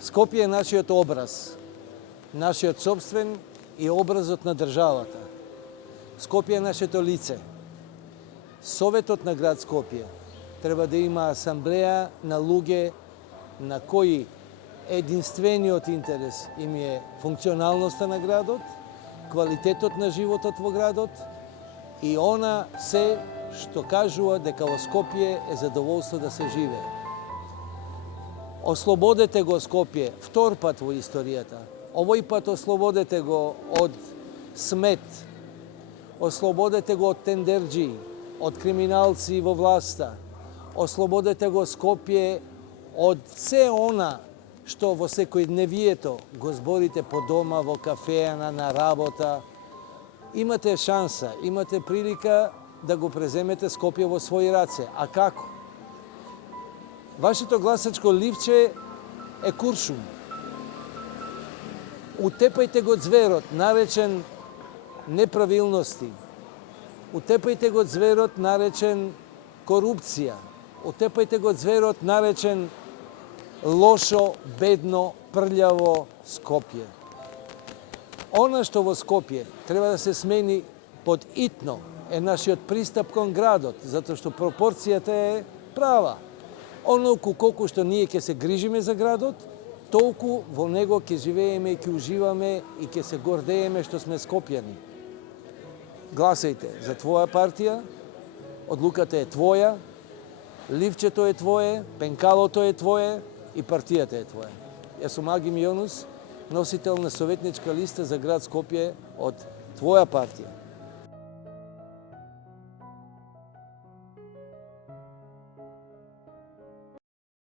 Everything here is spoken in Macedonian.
Скопје е нашиот образ, нашиот собствен и образот на државата. Скопје е нашето лице. Советот на град Скопје треба да има асамблеја на луѓе на кои единствениот интерес им е функционалноста на градот, квалитетот на животот во градот и она се што кажува дека во Скопје е задоволство да се живее. Ослободете го Скопје втор пат во историјата. Овој пат ослободете го од смет, ослободете го од тендерџи, од криминалци во власта, ослободете го Скопје од се она што во секојдневието го зборите по дома, во кафејана, на работа. Имате шанса, имате прилика да го преземете Скопје во своји раце. А како? Вашето гласачко ливче е куршум. Утепајте го ѕверот, наречен неправилности. Утепајте го ѕверот, наречен корупција. Утепајте го ձверот, наречен лошо, бедно, прљаво Скопје. Она што во Скопје треба да се смени под итно е нашиот пристап кон градот, затоа што пропорцијата е права. Онолку колку што ние ќе се грижиме за градот, толку во него ќе живееме и ќе уживаме и ќе се гордееме што сме скопјани. Гласајте за твоја партија, одлуката е твоја, ливчето е твое, пенкалото е твое и партијата е твоја. Јас сум Аги Мионус, носител на советничка листа за град Скопје од твоја партија.